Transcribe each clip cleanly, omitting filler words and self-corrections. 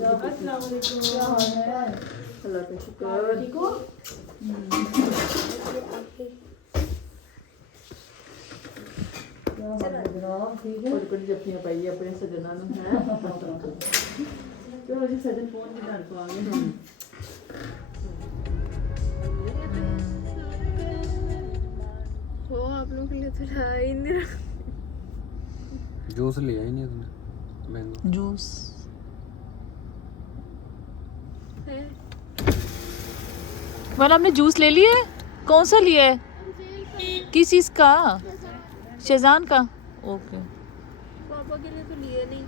अस्सलाम वालेकुम। क्या हाल है? अल्लाह का शुक्र। ठीक हो? क्या हाल है जनाब? ठीक है? कुछ जप्पियां पाई अपने सजना ਨੂੰ ਹੈ चलो जी सजन फोन भी कर पाएंगे। वो आप लोग के लिए तो लाया ही नहीं रहा। जूस लिया ही नहीं उसने मैंगो जूस है वाला आपने जूस ले लिया है? कौन सा लिया है? किस चीज़ का? शेजान का। ओके। पापा के लिए तो लिए नहीं।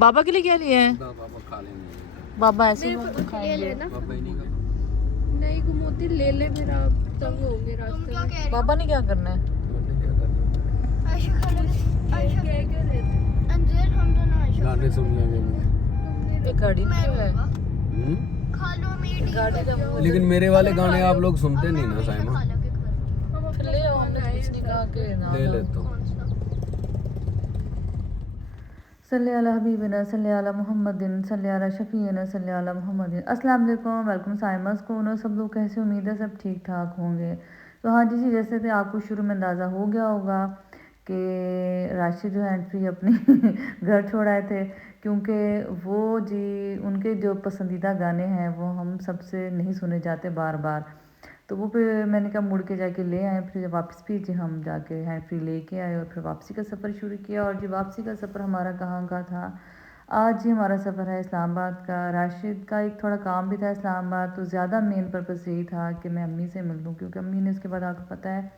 बाबा के लिए क्या लिया है? बाबा खा लेंगे बाबा ऐसे मेरे ही को तो ले लेना। बाबा ही नहीं खा नहीं घुमोती ले ले, फिर आप तंग होंगे रास्ते में। बाबा ने क्या करना है? मैंने क्या करना क्या क्या लेते गाने सुन लेंगे मुझे एक गाड़ी नहीं है। गाड़ी का वो लेकिन मेरे वाले गाने आप लोग सुनते नहीं ना साइमा हम फिर ले आओ, हमने तो कुछ नहीं कहा कि ना ले लो। लेता हूँ सल्ले अला हबीबिना सल्ले अला मुहम्मदिन सल्ले अला शफीना सल्ले अला मुहम्मदिन। अस्सलाम वालेकुम, वेलकम साइमस को। सब लोग कैसे? उम्मीद है सब ठीक ठाक होंगे। तो हाँ जी जैसे थे आपको शुरू में अंदाज़ा हो गया होगा कि राशिद जो हैंड फ्री अपनी घर छोड़ आए थे, क्योंकि वो जी उनके जो पसंदीदा गाने हैं वो हम सबसे नहीं सुने जाते बार बार। तो वो फिर मैंने कहा मुड़ के जाके ले आए। फिर जब वापस भी जी हम जाके हैंड फ्री लेके आए और फिर वापसी का सफ़र शुरू किया। और जी वापसी का सफ़र हमारा कहाँ का था? आज जी हमारा सफ़र है इस्लामाबाद का। राशिद का एक थोड़ा काम भी था इस्लामाबाद, तो ज़्यादा मेन पर्पस यही था कि मैं अम्मी से मिल लूँ, क्योंकि अम्मी ने इसके बाद आपको पता है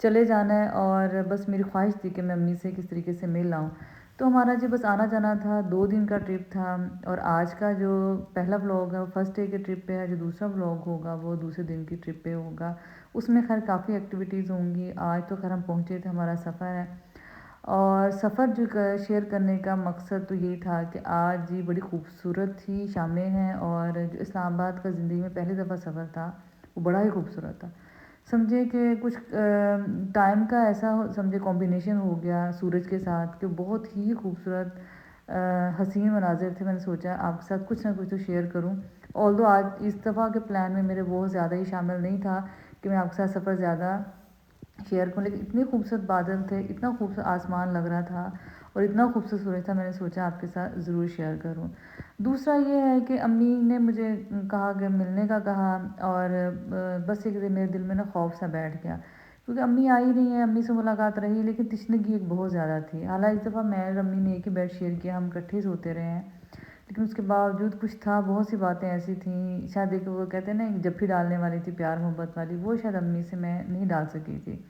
चले जाना है। और बस मेरी ख्वाहिश थी कि मैं अम्मी से किस तरीके से मिल आऊँ। तो हमारा जी बस आना जाना था, 2 दिन का ट्रिप था। और आज का जो पहला व्लॉग है वो फर्स्ट डे के ट्रिप पे है, जो दूसरा व्लॉग होगा वो दूसरे दिन की ट्रिप पे होगा। उसमें खैर काफ़ी एक्टिविटीज़ होंगी। आज तो खैर हम पहुँचे थे, हमारा सफ़र है। और सफ़र जो शेयर करने का मकसद तो यही था कि आज जी बड़ी खूबसूरत थी शामें हैं। और जो इस्लामाबाद का ज़िंदगी में पहली दफ़ा सफ़र था वो बड़ा ही खूबसूरत था। समझे कि कुछ टाइम का ऐसा समझे कॉम्बिनेशन हो गया सूरज के साथ कि बहुत ही खूबसूरत हसीन मनाजिर थे। मैंने सोचा आपके साथ कुछ ना कुछ तो शेयर करूं। ऑल्दो आज इस दफ़ा के प्लान में मेरे बहुत ज़्यादा ही शामिल नहीं था कि मैं आपके साथ सफ़र ज़्यादा शेयर करूं, लेकिन इतने खूबसूरत बादल थे, इतना खूबसूरत आसमान लग रहा था और इतना खूबसूरत सूरज था, मैंने सोचा आपके साथ ज़रूर शेयर करूं। दूसरा ये है कि अम्मी ने मुझे कहा कि मिलने का कहा। और बस एक मेरे दिल में ना खौफ सा बैठ गया, क्योंकि अम्मी आई नहीं है। अम्मी से मुलाकात रही लेकिन तशनगी एक बहुत ज़्यादा थी। हालांकि इस दफ़ा मैं और अम्मी ने एक ही बेड शेयर किया, हम इकट्ठे सोते रहे हैं, लेकिन उसके बावजूद कुछ था, बहुत सी बातें ऐसी थी। शायद एक वो कहते हैं ना एक जफ्फी डालने वाली थी, प्यार मोहब्बत वाली, वो शायद अम्मी से मैं नहीं डाल सकी थी।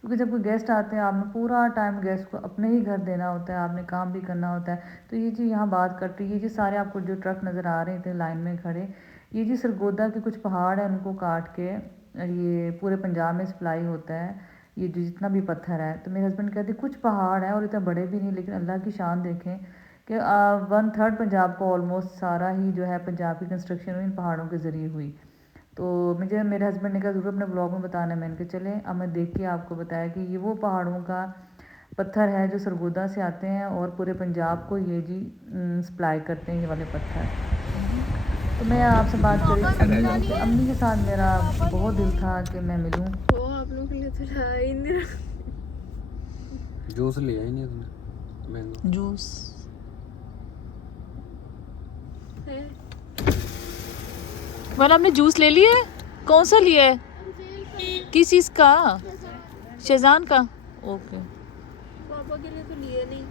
क्योंकि जब कोई गेस्ट आते हैं आपने पूरा टाइम गेस्ट को अपने ही घर देना होता है, आपने काम भी करना होता है। तो ये जी यहाँ बात कट रही है, ये जी सारे आपको जो ट्रक नज़र आ रहे थे लाइन में खड़े, ये जी सरगोदा के कुछ पहाड़ हैं, उनको काट के ये पूरे पंजाब में सप्लाई होता है ये जो जितना भी पत्थर है। तो मेरे हस्बैंड कहते कुछ पहाड़ हैं और इतना बड़े भी नहीं, लेकिन अल्लाह की शान देखें कि 1/3 पंजाब को ऑलमोस्ट सारा ही जो है पंजाब की कंस्ट्रक्शन इन पहाड़ों के ज़रिए हुई। तो मुझे मेरे हस्बैंड ने कहा ज़रूर अपने ब्लॉग में बताना है। मैंने कहा चलें, अब मैं देख के आपको बताया कि ये वो पहाड़ों का पत्थर है जो सरगोदा से आते हैं और पूरे पंजाब को ये जी सप्लाई करते हैं, ये वाले पत्थर। तो मैं आपसे बात करी अम्मी के साथ मेरा बहुत दिल था कि मैं मिलूं। वो आप लोग के लिए तो लाया ही नहीं रहा। जूस लिया ही नहीं उसने मैंगो जूस है वाला आपने जूस ले लिया है? कौन सा लिया है? किस चीज़ का? शेजान का। ओके। पापा के लिए तो लिए नहीं।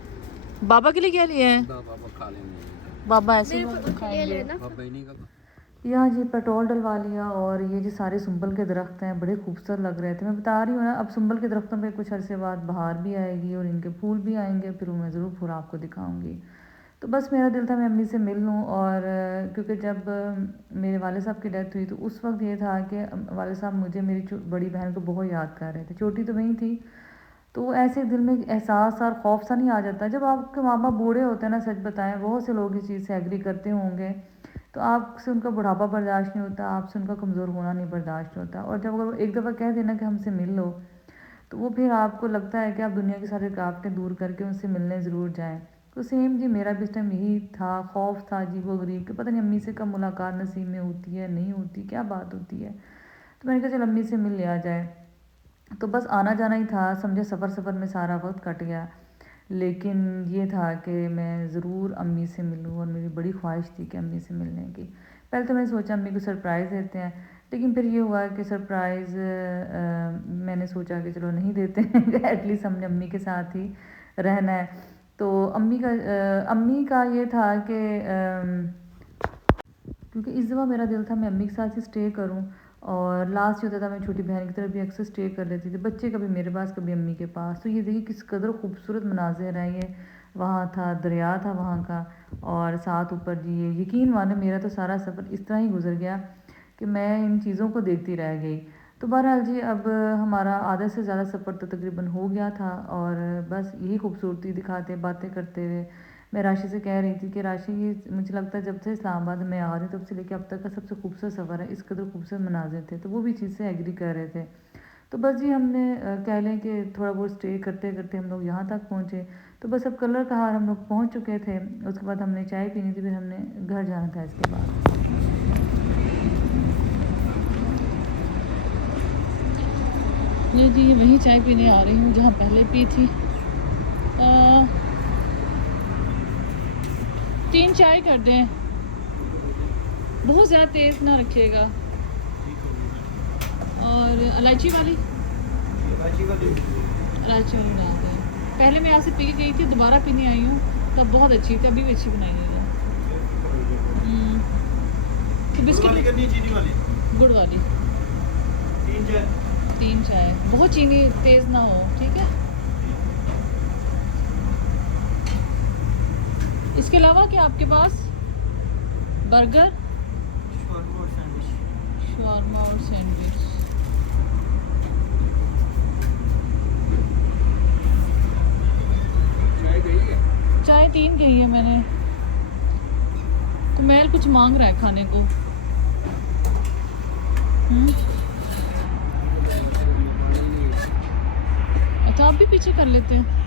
बाबा के लिए क्या लिया है? बाबा खा लेंगे बाबा ऐसे ही मेरे को तो ले लेना। बाबा ही नहीं खा यहाँ जी पेट्रोल डलवा लिया। और ये जो सारे सुंबल के दरख्त हैं बड़े खूबसूरत लग रहे थे। मैं बता रही हूँ ना, अब सुंबल के दरख्तों पे कुछ अरसे बाद बहार भी आएगी और इनके फूल भी आएंगे, फिर मैं ज़रूर फूल आपको दिखाऊंगी। तो बस मेरा दिल था मैं अम्मी से मिल लूँ। और क्योंकि जब मेरे वाले साहब की डेथ हुई तो उस वक्त ये था कि वाले साहब मुझे मेरी बड़ी बहन को बहुत याद कर रहे थे। छोटी तो वहीं थी, तो ऐसे दिल में एहसास और खौफ सा नहीं आ जाता जब आपके माँ बाप बूढ़े होते हैं ना। सच बताएं, बहुत से लोग इस चीज़ से एग्री करते होंगे। तो आपसे उनका बुढ़ापा बर्दाश्त नहीं होता, आपसे उनका कमज़ोर होना नहीं बर्दाश्त होता। और जब अगर वो एक दफ़ा कह देना कि हमसे मिल लो, तो वो फिर आपको लगता है कि आप दुनिया की सारी रुकावटें दूर करके उनसे मिलने ज़रूर जाएं। तो सेम जी मेरा भी इस टाइम यही था, खौफ था जी वो गरीब कि पता नहीं अम्मी से कब मुलाकात नसीब में होती है, नहीं होती, क्या बात होती है। तो मैंने कहा चल अम्मी से मिल लिया जाए। तो बस आना जाना ही था, समझे सफ़र में सारा वक्त कट गया। लेकिन ये था कि मैं ज़रूर अम्मी से मिलूँ और मेरी बड़ी ख्वाहिश थी कि अम्मी से मिलने की। पहले तो मैंने सोचा अम्मी को सरप्राइज़ देते हैं, लेकिन फिर ये हुआ कि सरप्राइज़ मैंने सोचा कि चलो नहीं देते हैं एटलीस्ट हमने अम्मी के साथ ही रहना है। तो अम्मी का ये था कि क्योंकि इस दफ़ा मेरा दिल था मैं अम्मी के साथ ही स्टे करूं, और लास्ट होता था मैं छोटी बहन की तरफ भी अक्सर स्टे कर लेती थी, बच्चे कभी मेरे पास कभी अम्मी के पास। तो ये देखिए किस कदर खूबसूरत मनाजिर हैं ये। वहाँ था दरिया था वहाँ का, और साथ ऊपर जी ये यकीन माने मेरा तो सारा सफ़र इस तरह ही गुजर गया कि मैं इन चीज़ों को देखती रह गई। तो बहरहाल जी अब हमारा आधा से ज़्यादा सफ़र तो तकरीबन हो गया था, और बस यही खूबसूरती दिखाते बातें करते हुए मैं राशि से कह रही थी कि राशि ये मुझे लगता है जब से इस्लामाबाद में आ रही तब से लेकर अब तक का सबसे खूबसूरत सफ़र है, इस कदर खूबसूरत मनाजिर थे। तो वो भी चीज़ से एग्री कर रहे थे। तो बस जी हमने कह लें कि थोड़ा बहुत स्टे करते करते हम लोग यहाँ तक पहुँचे। तो बस अब कलर कहार हम लोग पहुँच चुके थे। उसके बाद हमने चाय पीनी थी, फिर हमने घर जाना था इसके बाद। नहीं जी, वहीं चाय पीने आ रही हूँ जहाँ पहले पी थी। 3 चाय कर दें, बहुत ज़्यादा तेज़ ना रखिएगा, और इलायची वाली बना दें। पहले मैं यहाँ से पी गई थी, दोबारा पीने आई हूँ, तब बहुत अच्छी थी, अभी भी अच्छी बनाई है। तो बिस्किट करनी है चीनी वाली, गुड़ वाली, 3 चाय, बहुत चीनी तेज़ ना हो, ठीक है। इसके अलावा क्या आपके पास? बर्गर, शवारमा और सैंडविच। चाय 3 कही है मैंने। तो मैल कुछ मांग रहा है खाने को। अच्छा आप भी पीछे कर लेते हैं।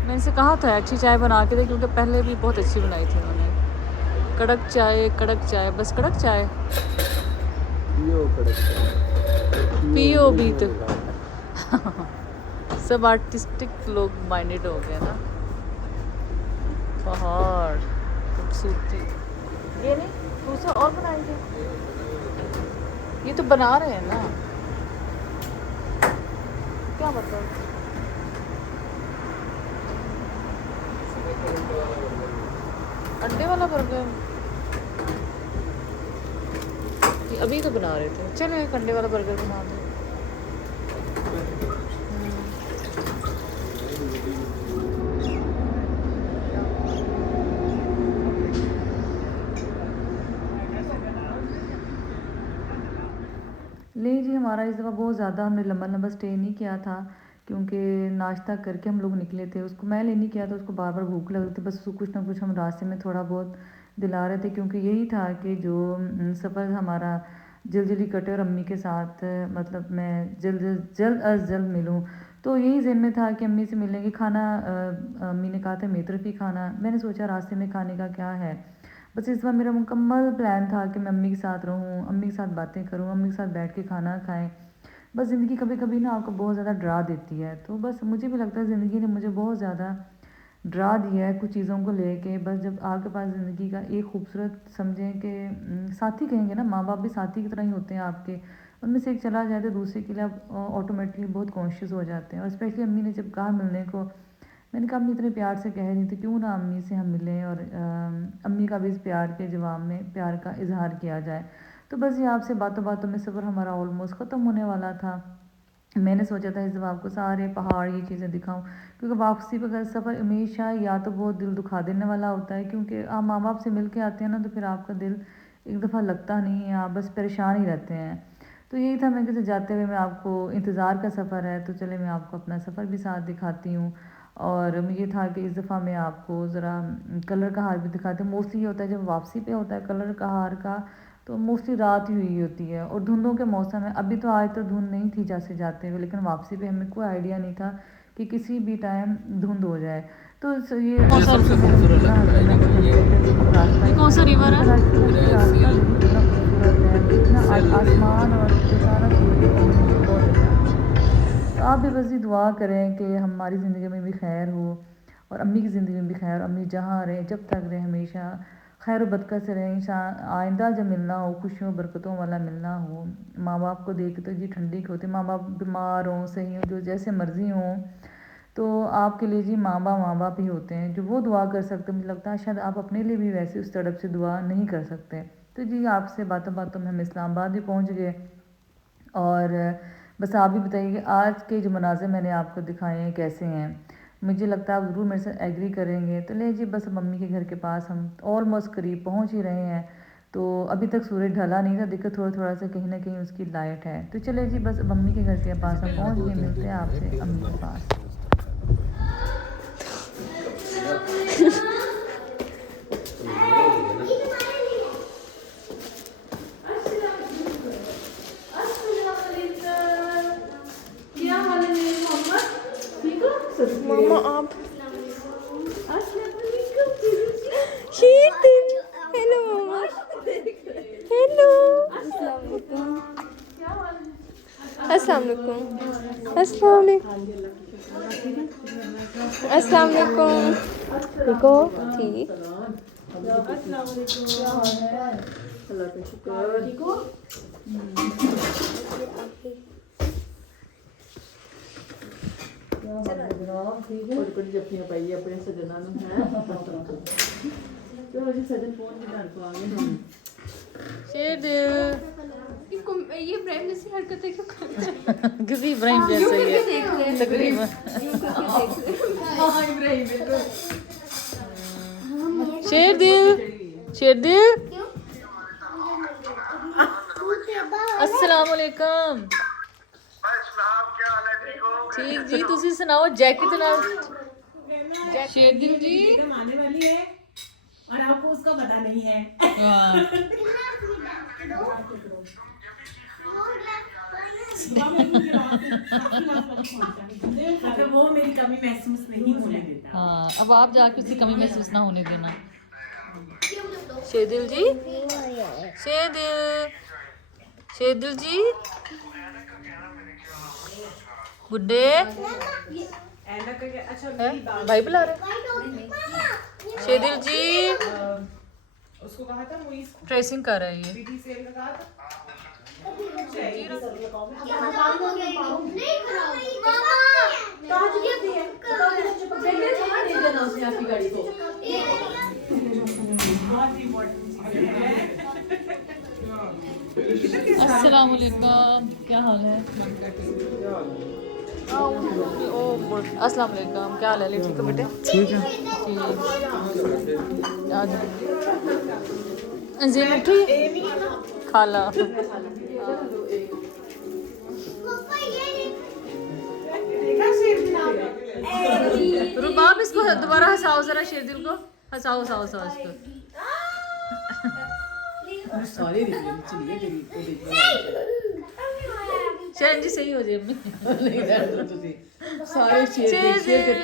मैंने इनसे कहा था अच्छी चाय बना के दे, क्योंकि पहले भी बहुत अच्छी बनाई थी उन्होंने। कड़क चाय, बस कड़क चाय पियो भी तो। सब आर्टिस्टिक लोग माइंडेड हो गए ना। पहाड़ खूबसूरती, ये नहीं दूसरा और बनाएंगे, ये तो बना रहे हैं ना, क्या मतलब। अंडे वाला बर्गर ये अभी तो बना रहे थे, चलो एक अंडे वाला बर्गर बना दो। ले जी हमारा इस दफ़ा बहुत ज़्यादा हमने लंबा स्टे नहीं किया था, क्योंकि नाश्ता करके हम लोग निकले थे। उसको मैं लेने किया तो उसको बार बार भूख लग रही थी, बस उसको कुछ ना कुछ हम रास्ते में थोड़ा बहुत दिला रहे थे, क्योंकि यही था कि जो सफ़र हमारा जल्दी कटे और अम्मी के साथ मतलब मैं जल्द अज़ जल्द मिलूँ। तो यही ज़हन में था कि अम्मी से मिलने की खाना अम्मी ने कहा था मेरी तरफ ही खाना। मैंने सोचा रास्ते में खाने का क्या है, बस इस बार मेरा मुकम्मल प्लान था कि मैं अम्मी के साथ रहूँ, अम्मी के साथ बातें करूँ, अम्मी के साथ बैठ के खाना खाएं। बस ज़िंदगी कभी कभी ना आपको बहुत ज़्यादा डरा देती है, तो बस मुझे भी लगता है ज़िंदगी ने मुझे बहुत ज़्यादा डरा दिया है कुछ चीज़ों को लेके। बस जब आपके पास ज़िंदगी का एक खूबसूरत समझें कि साथी कहेंगे ना, माँ बाप भी साथी की तरह ही होते हैं आपके, उनमें से एक चला जाए तो दूसरे के लिए आप ऑटोमेटिकली बहुत कॉन्शियस हो जाते हैं। और स्पेशली अम्मी ने जब कहा मिलने को, मैंने कहा अम्मी इतने प्यार से कह रही थी, क्यों ना अम्मी से हम मिलें और अम्मी का भी इस प्यार के जवाब में प्यार का इजहार किया जाए। तो बस ये आपसे बातों बातों में सफ़र हमारा ऑलमोस्ट ख़त्म होने वाला था। मैंने सोचा था इस दफ़ा आपको सारे पहाड़ ये चीज़ें दिखाऊं, क्योंकि वापसी का सफ़र हमेशा या तो बहुत दिल दुखा देने वाला होता है, क्योंकि आप माँ बाप से मिल के आते हैं ना, तो फिर आपका दिल एक दफ़ा लगता नहीं है, आप बस परेशान ही रहते हैं। तो यही था, मैं कैसे जाते हुए मैं आपको इंतज़ार का सफ़र है, तो चले मैं आपको अपना सफ़र भी साथ दिखाती हूँ। और ये था कि इस दफ़ा मैं आपको ज़रा कलर का हार भी दिखाती हूँ। मोस्टली ये होता है जब वापसी पे होता है कलर का हार का, तो मोस्टली रात ही हुई होती है और धुंधों के मौसम है। अभी तो आज तो धुंध नहीं थी जैसे जाते हुए, लेकिन वापसी पे हमें कोई आइडिया नहीं था कि किसी भी टाइम धुंध हो जाए। तो ये कौन सा सबसे खूबसूरत लगता है ये कौन सा रिवर है? आसमान और बेचारा सूर्य बहुत अच्छा है। तो आप भी बस ये दुआ करें कि हमारी ज़िंदगी में भी खैर हो और अम्मी की ज़िंदगी में भी खैर, अम्मी जहाँ रहें जब तक रहें हमेशा खैर बरकत से रहें, इंसान आइंदा जब मिलना हो खुशियों बरकतों वाला मिलना हो। माँ बाप को देख तो जी ठंडी होती, माँ बाप बीमार हों सही हों जो जैसे मर्ज़ी हों, तो आपके लिए जी माँ बाप ही होते हैं जो वो दुआ कर सकते हैं। मुझे लगता है शायद आप अपने लिए भी वैसे उस तड़प से दुआ नहीं कर सकते। तो जी आपसे बातों बातों में हम इस्लामाबाद भी पहुँच गए और बस आप भी बताइए कि आज के जो मनाज़े मैंने आपको दिखाए हैं कैसे हैं। मुझे लगता है आप ज़रूर मेरे से एग्री करेंगे। तो ले जी बस मम्मी के घर के पास हम ऑलमोस्ट करीब पहुंच ही रहे हैं। तो अभी तक सूरज ढला नहीं था, दिक्कत थोड़ा सा कहीं ना कहीं उसकी लाइट है। तो चले जी बस मम्मी के घर के पास हम पहुंच गए, मिलते हैं आपसे अम्मी के पास। मामा आप हेलो मामा हेलो अस्सलाम वालेकुम अस्सलाम वालेकुम ठीक हो? ठीक शेर ये इब्राहिम जैसी हरकतें क्यों करते हैं? किसी इब्राहिम जैसे ही है तकरीबन। शेर दिल अस्सलाम वालेकुम। ठीक जी तुसी सुनाओ जैकेट नाल शेर दिल जी आने वाली है और आपको उसका पता नहीं है। अगर वो मेरी कमी महसूस नहीं होने देता। हाँ अब आप जाके उसकी कमी महसूस ना होने देना। शेरदिल जी शेरदिल जी गुड्डे भाई बुला रहे शेरदिल जी उसको कहा था मुइस को ट्रेसिंग कर रहा है ये। पीटी सेल का कहा था। अस्सलाम वालेकुम क्या हाल है? अस्सलाम वालेकुम क्या हाल है? ठीक हो बेटे? ठीक है। जीन उठी खाला रुबाब इसको दोबारा हंसाओ जरा शेरदिल को हंसाओ हंसाओ हंसाओ इसको। शरण जी सही हो जाए अम्मी। सारे शेर